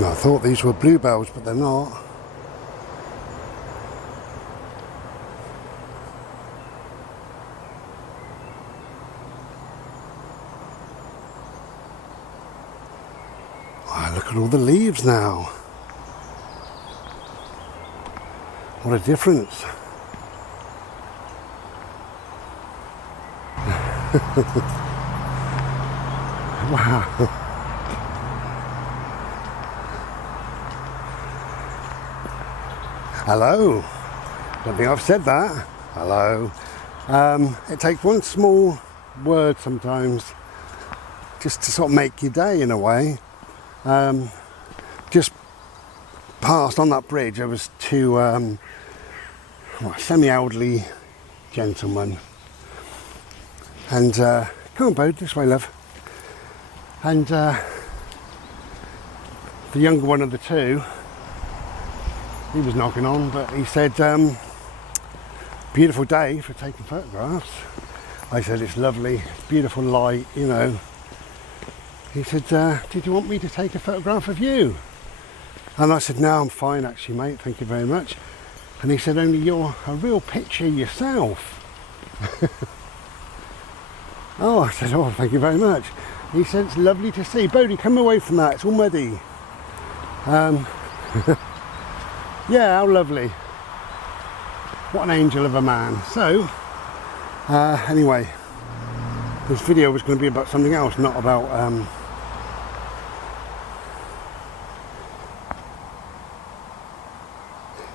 No, I thought these were bluebells, but they're not. Oh, look at all the leaves now. What a difference. Wow. Hello. Don't think I've said that. Hello. It takes one small word sometimes just to sort of make your day in a way. Just passed on that bridge, there was two semi-elderly gentlemen. And come on, Bode, this way, love. And the younger one of the two, he was knocking on, but he said, beautiful day for taking photographs. I said, it's lovely, beautiful light, you know. He said, did you want me to take a photograph of you? And I said, no, I'm fine actually, mate, thank you very much. And he said, only you're a real picture yourself. Oh, I said, oh, thank you very much. He said, it's lovely to see. Bodie, come away from that, it's all muddy. Yeah, how lovely. What an angel of a man. So, anyway, this video was going to be about something else, not about,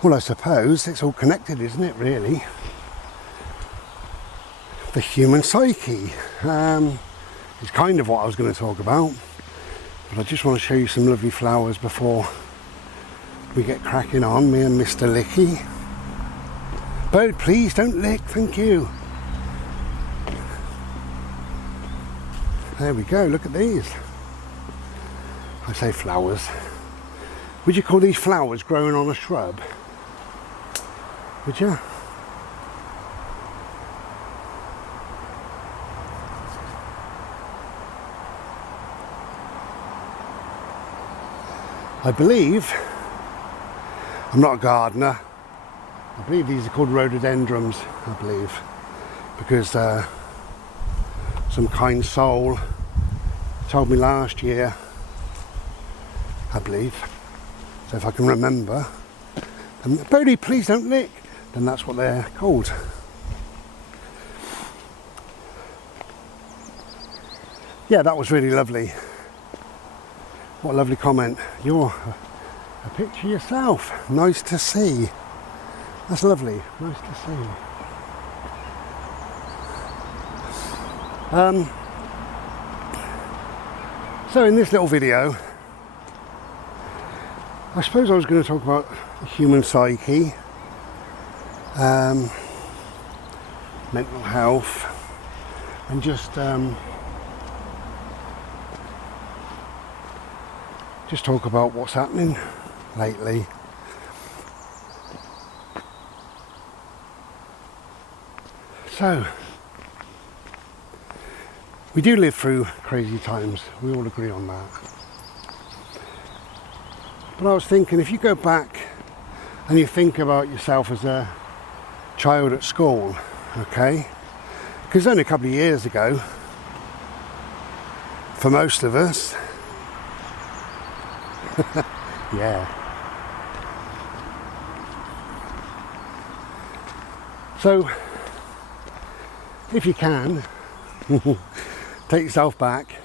well, I suppose it's all connected, isn't it, really? The human psyche. It's kind of what I was going to talk about, but I just want to show you some lovely flowers before we get cracking on, me and Mr. Licky. Bode, please don't lick, thank you. There we go, look at these. I say flowers. Would you call these flowers growing on a shrub? Would you? I believe, I'm not a gardener, I believe these are called rhododendrons, I believe, because some kind soul told me last year, I believe, so if I can remember, and Bodie, please don't lick, then that's what they're called. Yeah, that was really lovely. What a lovely comment. You're a picture yourself. Nice to see. That's lovely. Nice to see. So in this little video, I suppose I was going to talk about the human psyche, mental health, and just talk about what's happening lately. So, we do live through crazy times, we all agree on that. But I was thinking, if you go back and you think about yourself as a child at school, okay, because only a couple of years ago, for most of us, yeah. So, if you can, take yourself back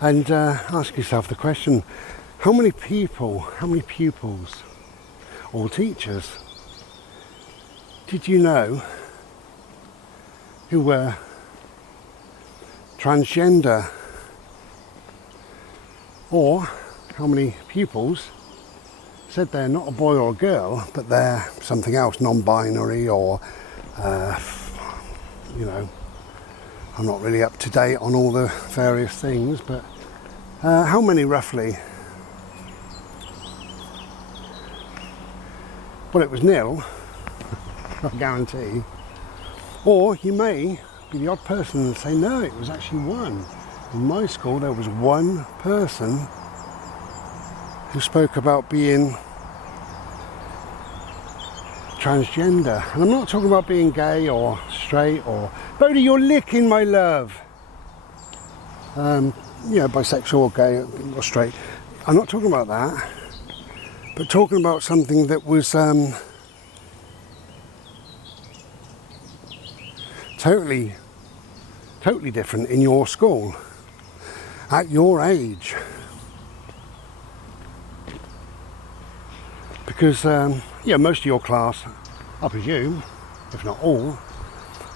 and ask yourself the question, how many people, how many pupils or teachers did you know who were transgender? Or how many pupils said they're not a boy or a girl, but they're something else, non-binary, or, you know, I'm not really up to date on all the various things, but how many roughly? Well, it was nil, I guarantee. Or you may be the odd person and say, no, it was actually one. In my school there was one person who spoke about being transgender. And I'm not talking about being gay or straight or... Bodhi, you're licking, my love. Bisexual or gay or straight. I'm not talking about that. But talking about something that was totally different in your school. At your age. Because, most of your class, I presume, if not all,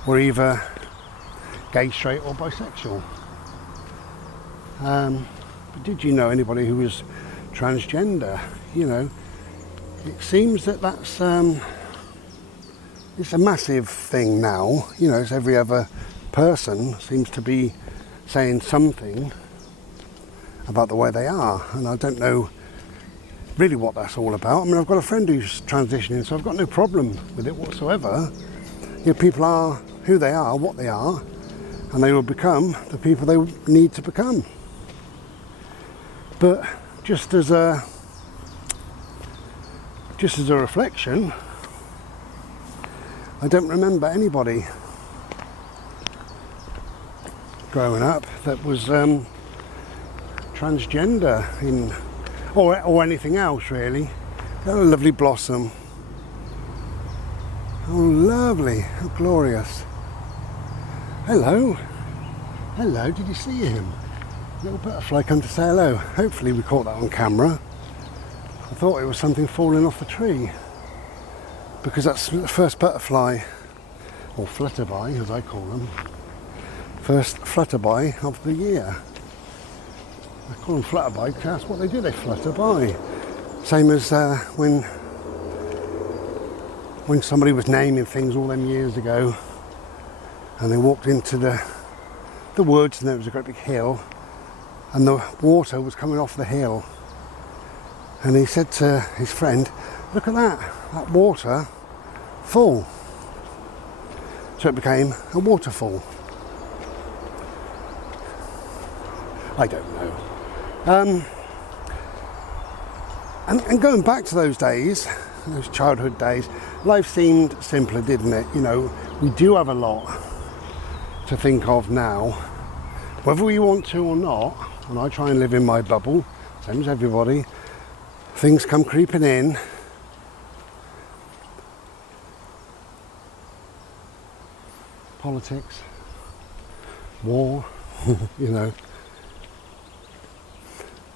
were either gay, straight or bisexual. But did you know anybody who was transgender? You know, it seems that that's it's a massive thing now. You know, it's every other person seems to be saying something about the way they are, and I don't know really what that's all about. I mean, I've got a friend who's transitioning, so I've got no problem with it whatsoever. You know, people are who they are, what they are, and they will become the people they need to become. But just as a reflection, I don't remember anybody growing up that was transgender in or anything else really. Oh, lovely blossom. Oh, lovely. How glorious. Hello. Hello, did you see him? Little butterfly come to say hello. Hopefully we caught that on camera. I thought it was something falling off the tree, because that's the first butterfly, or flutterby as I call them, first flutterby of the year. I call them flutterby because that's what they do, they flutter by. Same as when somebody was naming things all them years ago, and they walked into the woods and there was a great big hill and the water was coming off the hill, and he said to his friend, look at that water full. So it became a waterfall. I don't know. And going back to those days, those childhood days, life seemed simpler, didn't it? You know, we do have a lot to think of now, whether we want to or not. And I try and live in my bubble, same as everybody. Things come creeping in. Politics, war, you know.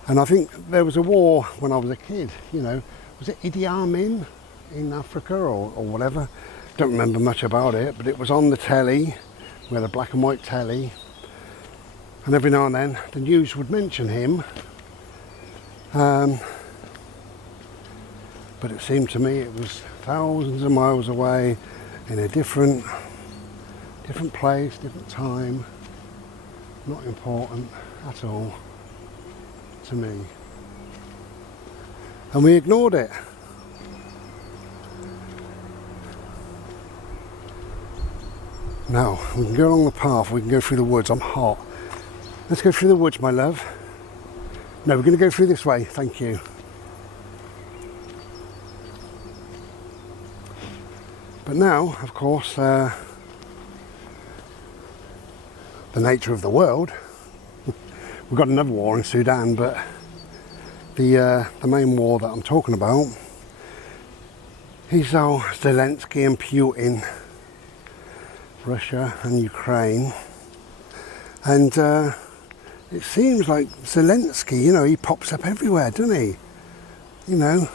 And I think there was a war when I was a kid, you know. Was it Idi Amin in Africa or whatever? Don't remember much about it, but it was on the telly. We had a black and white telly. And every now and then the news would mention him. But it seemed to me it was thousands of miles away in a different place, different time. Not important at all to me. And we ignored it. Now, we can go along the path, we can go through the woods. I'm hot. Let's go through the woods, my love. No, we're going to go through this way, thank you. But now, of course, the nature of the world. We've got another war in Sudan, but the main war that I'm talking about is Zelensky and Putin, Russia and Ukraine. And it seems like Zelensky, you know, he pops up everywhere, doesn't he? You know,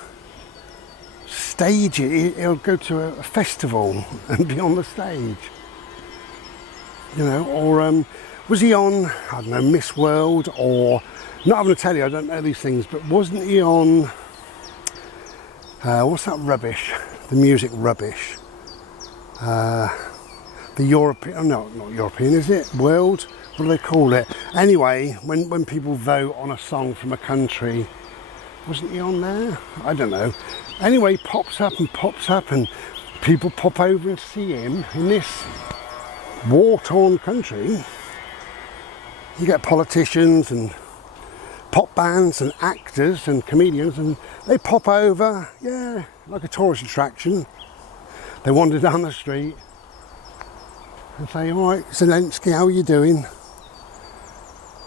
stage it. He'll go to a festival and be on the stage. You know, or was he on, I don't know, Miss World, or, not having to tell you, I don't know these things, but wasn't he on, what's that rubbish? The music rubbish. The European, no, not European, is it? World? What do they call it? Anyway, when people vote on a song from a country, wasn't he on there? I don't know. Anyway, pops up and people pop over and see him in this war-torn country. You get politicians and pop bands and actors and comedians, and they pop over, yeah, like a tourist attraction. They wander down the street and say, all right, Zelensky, how are you doing?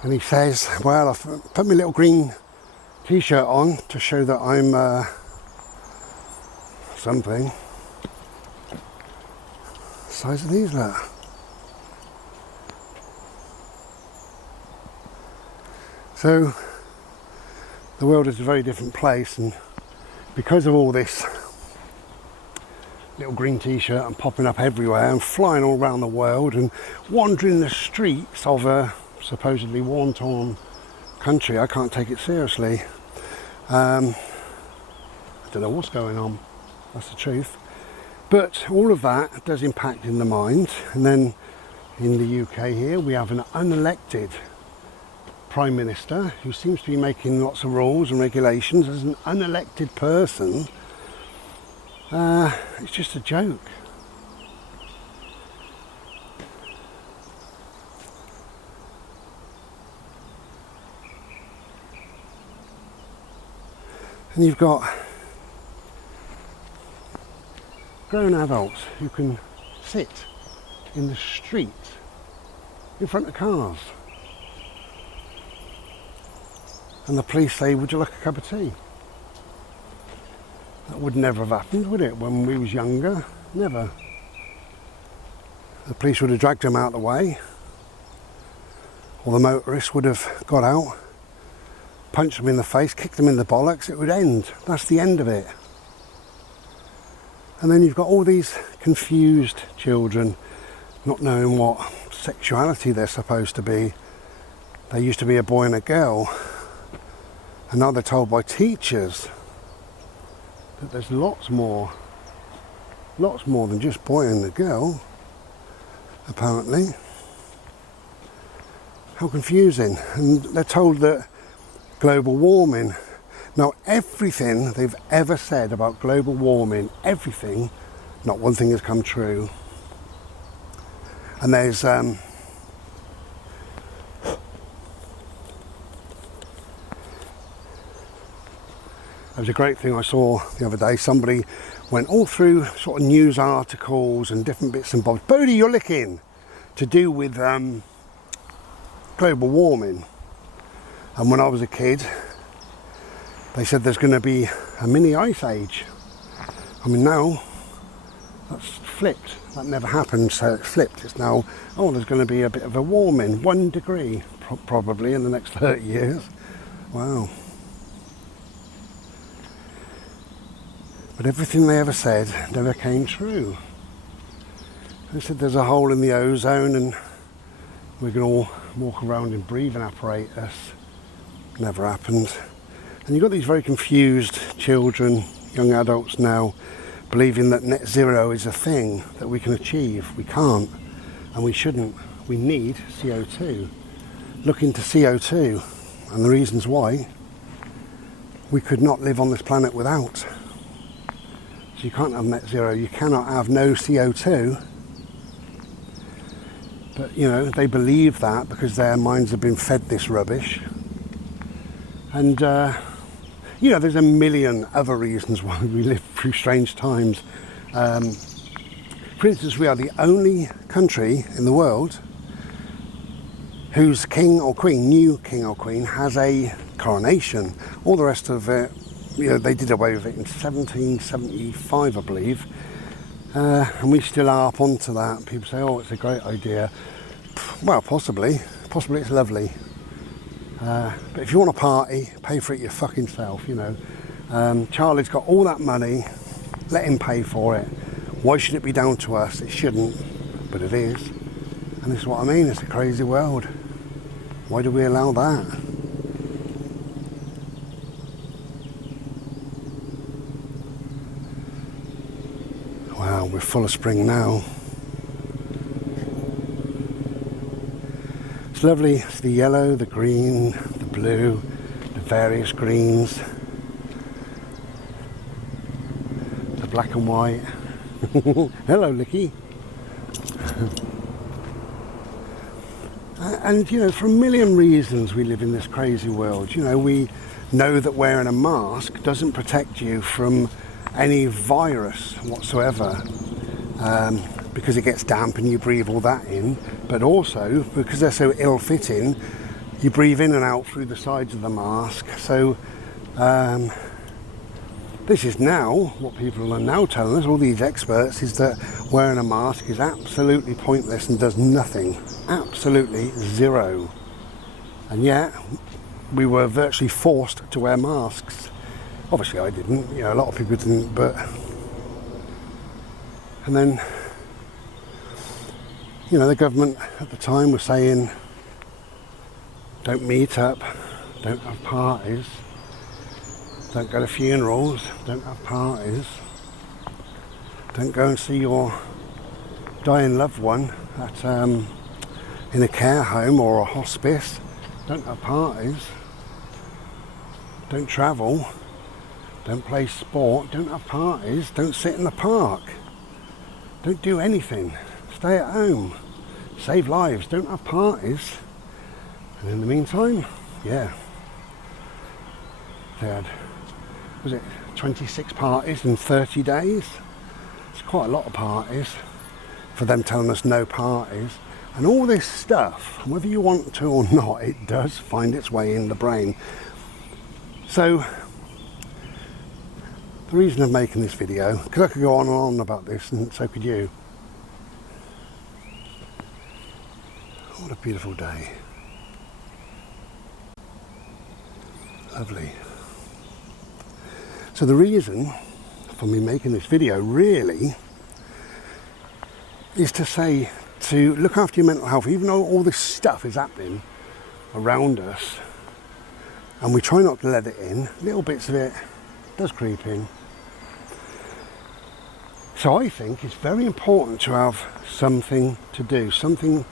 And he says, well, I've put my little green t-shirt on to show that I'm something. The size of these, look. So the world is a very different place, and because of all this little green t-shirt and popping up everywhere and flying all around the world and wandering the streets of a supposedly war-torn country, I can't take it seriously. I don't know what's going on, that's the truth. But all of that does impact in the mind. And then in the UK here, we have an unelected Prime Minister who seems to be making lots of rules and regulations. As an unelected person, it's just a joke. And you've got grown adults who can sit in the street in front of cars, and the police say, would you like a cup of tea? That would never have happened, would it, when we was younger? Never. The police would have dragged them out of the way, or the motorist would have got out, punched them in the face, kicked them in the bollocks. It would end. That's the end of it. And then you've got all these confused children not knowing what sexuality they're supposed to be. They used to be a boy and a girl, and now they're told by teachers that there's lots more than just boy and a girl, apparently. How confusing. And they're told that global warming. Now, everything they've ever said about global warming, everything, not one thing has come true. And there's there was a great thing I saw the other day. Somebody went all through sort of news articles and different bits and bobs. Bodie, you're licking, to do with global warming. And when I was a kid, they said there's going to be a mini ice age. I mean, now that's flipped. That never happened, so it's flipped. It's now, oh, there's going to be a bit of a warming, 1 degree probably in the next 30 years. Wow. But everything they ever said never came true. They said there's a hole in the ozone and we're going to all walk around in breathing apparatus. Never happened. And you've got these very confused children, young adults now, believing that net zero is a thing that we can achieve. We can't, and we shouldn't. We need CO2. Look into CO2 and the reasons why we could not live on this planet without. So you can't have net zero, you cannot have no CO2. But, you know, they believe that because their minds have been fed this rubbish. And, you know, there's a million other reasons why we live through strange times. For instance, we are the only country in the world whose king or queen, new king or queen, has a coronation. All the rest of it, you know, they did away with it in 1775, I believe. And we still are up onto that. People say, oh, it's a great idea. Well, possibly it's lovely. But if you want a party, pay for it your fucking self, you know. Charlie's got all that money, let him pay for it. Why should it be down to us? It shouldn't, but it is. And this is what I mean, it's a crazy world. Why do we allow that? Wow, we're full of spring now. It's lovely. It's the yellow, the green, the blue, the various greens, the black and white. Hello, Licky. And you know, for a million reasons we live in this crazy world. You know, we know that wearing a mask doesn't protect you from any virus whatsoever, because it gets damp and you breathe all that in, but also because they're so ill-fitting, you breathe in and out through the sides of the mask. So this is now what people are now telling us, all these experts, is that wearing a mask is absolutely pointless and does nothing, absolutely zero. And yet we were virtually forced to wear masks. Obviously I didn't, you know, a lot of people didn't, but... And then, you know, the government at the time was saying, don't meet up, don't have parties, don't go to funerals, don't have parties, don't go and see your dying loved one at, in a care home or a hospice, don't have parties, don't travel, don't play sport, don't have parties, don't sit in the park, don't do anything, stay at home, save lives, don't have parties. And in the meantime, yeah, they had, was it 26 parties in 30 days? It's quite a lot of parties for them telling us no parties. And all this stuff, whether you want to or not, it does find its way in the brain. So the reason of making this video, because I could go on and on about this, and so could you. What a beautiful day. Lovely. So the reason for me making this video really is to say to look after your mental health, even though all this stuff is happening around us and we try not to let it in, little bits of it does creep in. So I think it's very important to have something to do, something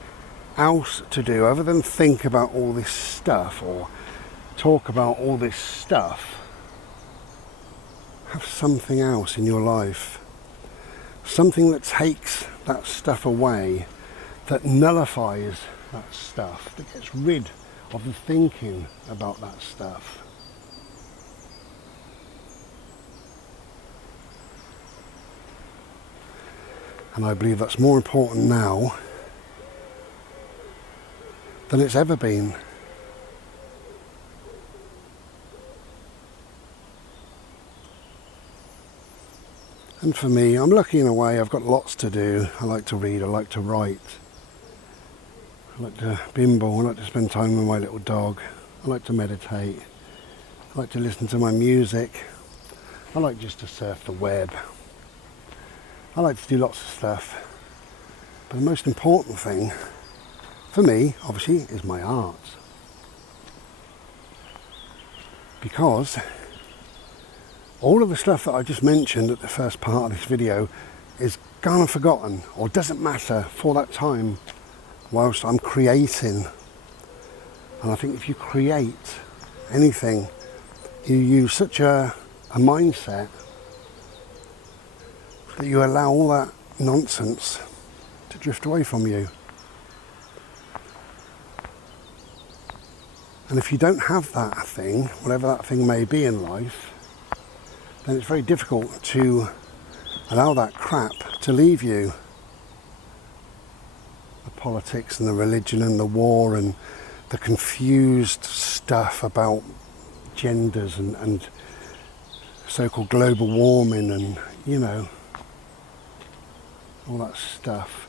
else to do other than think about all this stuff or talk about all this stuff. Have something else in your life, something that takes that stuff away, that nullifies that stuff, that gets rid of the thinking about that stuff. And I believe that's more important now than it's ever been. And for me, I'm lucky in a way, I've got lots to do. I like to read, I like to write, I like to bimble, I like to spend time with my little dog, I like to meditate, I like to listen to my music, I like just to surf the web, I like to do lots of stuff. But the most important thing for me, obviously, is my art. Because all of the stuff that I just mentioned at the first part of this video is gone and forgotten, or doesn't matter for that time whilst I'm creating. And I think if you create anything, you use such a mindset that you allow all that nonsense to drift away from you. And if you don't have that thing, whatever that thing may be in life, then it's very difficult to allow that crap to leave you. The politics and the religion and the war and the confused stuff about genders and so-called global warming and, you know, all that stuff.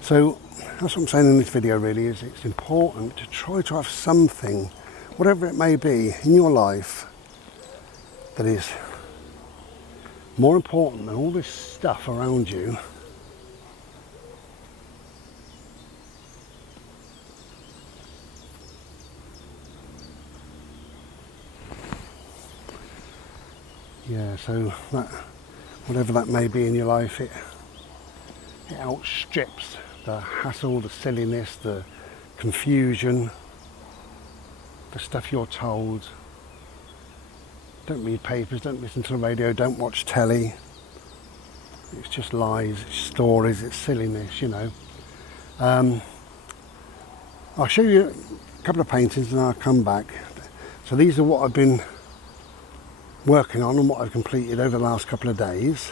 So that's what I'm saying in this video really, is it's important to try to have something, whatever it may be, in your life that is more important than all this stuff around you. Yeah, so that, whatever that may be in your life, it outstrips the hassle, the silliness, the confusion, the stuff you're told. Don't read papers, don't listen to the radio, don't watch telly. It's just lies, it's stories, it's silliness, you know. I'll show you a couple of paintings and I'll come back. So these are what I've been working on and what I've completed over the last couple of days.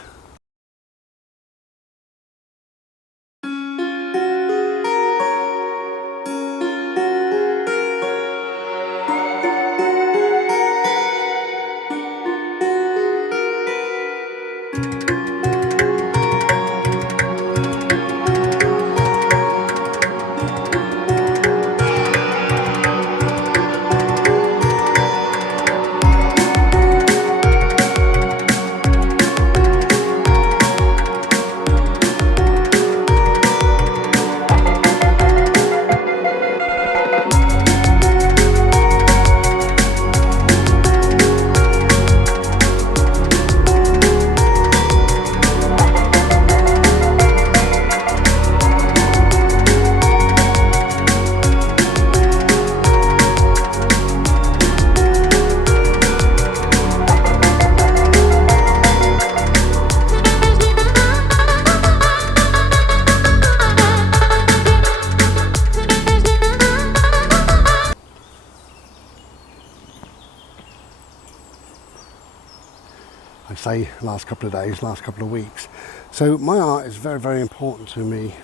I say last couple of days, last couple of weeks. So my art is very, very important to me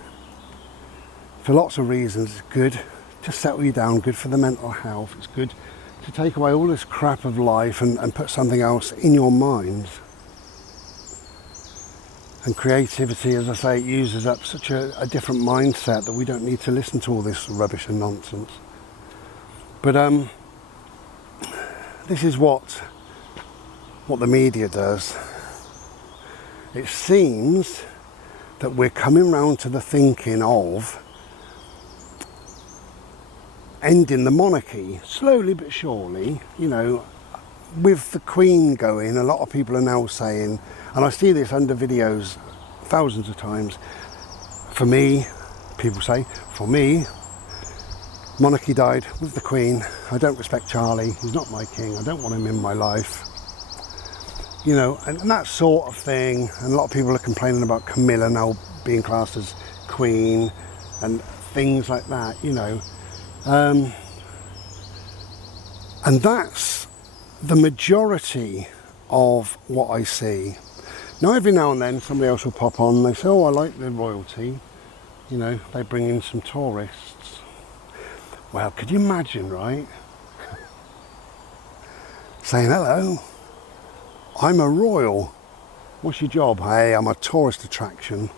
for lots of reasons. It's good to settle you down, good for the mental health. It's good to take away all this crap of life and put something else in your mind. And creativity, as I say, it uses up such a different mindset that we don't need to listen to all this rubbish and nonsense. But this is what the media does. It seems that we're coming round to the thinking of ending the monarchy, slowly but surely. You know, with the Queen going, a lot of people are now saying, and I see this under videos thousands of times, for me, people say, for me, monarchy died with the Queen. I don't respect Charlie, he's not my king, I don't want him in my life. You know, and that sort of thing. And a lot of people are complaining about Camilla now being classed as Queen and things like that, you know. And that's the majority of what I see. Now every now and then somebody else will pop on and they say, oh, I like the royalty, you know, they bring in some tourists. Well, could you imagine, right? Saying, hello, I'm a royal. What's your job? Hey, I'm a tourist attraction.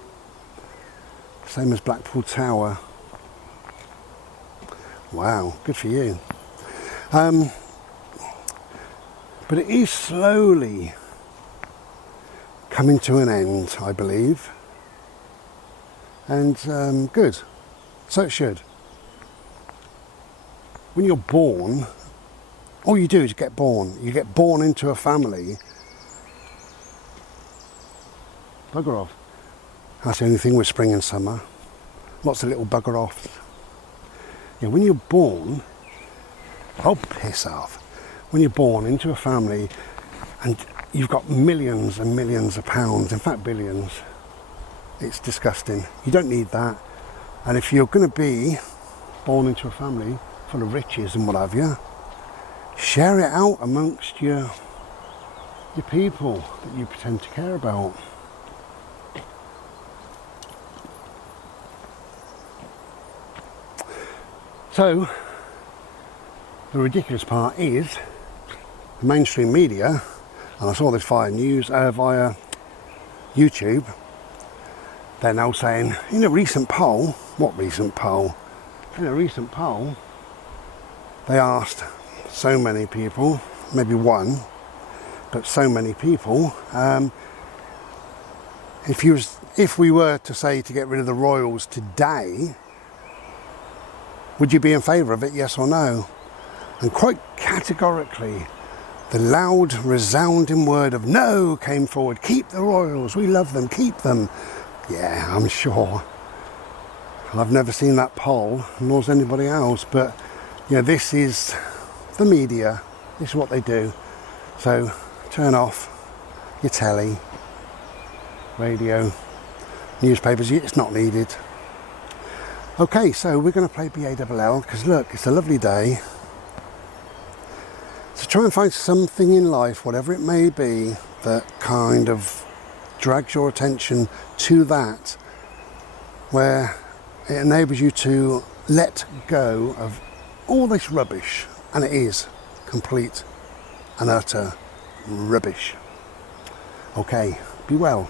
Same as Blackpool Tower. Wow, good for you. But it is slowly coming to an end, I believe. And good. So it should. When you're born, all you do is get born. You get born into a family. Bugger off. That's the only thing with spring and summer. Lots of little bugger offs. Yeah, when you're born, oh piss off. When you're born into a family and you've got millions and millions of pounds, in fact billions, it's disgusting. You don't need that. And if you're going to be born into a family full of riches and what have you, share it out amongst your people that you pretend to care about. So, the ridiculous part is, the mainstream media, and I saw this via YouTube, they're now saying, in a recent poll, what recent poll? In a recent poll, they asked so many people, maybe one, but so many people, if we were to say to get rid of the royals today, would you be in favour of it, yes or no? And quite categorically, the loud, resounding word of no came forward. Keep the royals, we love them, keep them. Yeah, I'm sure. I've never seen that poll, nor's anybody else, but you know, this is the media, this is what they do. So turn off your telly, radio, newspapers, it's not needed. Okay, so we're going to play BALL because look, it's a lovely day. So try and find something in life, whatever it may be, that kind of drags your attention to that, where it enables you to let go of all this rubbish, and it is complete and utter rubbish. Okay, be well.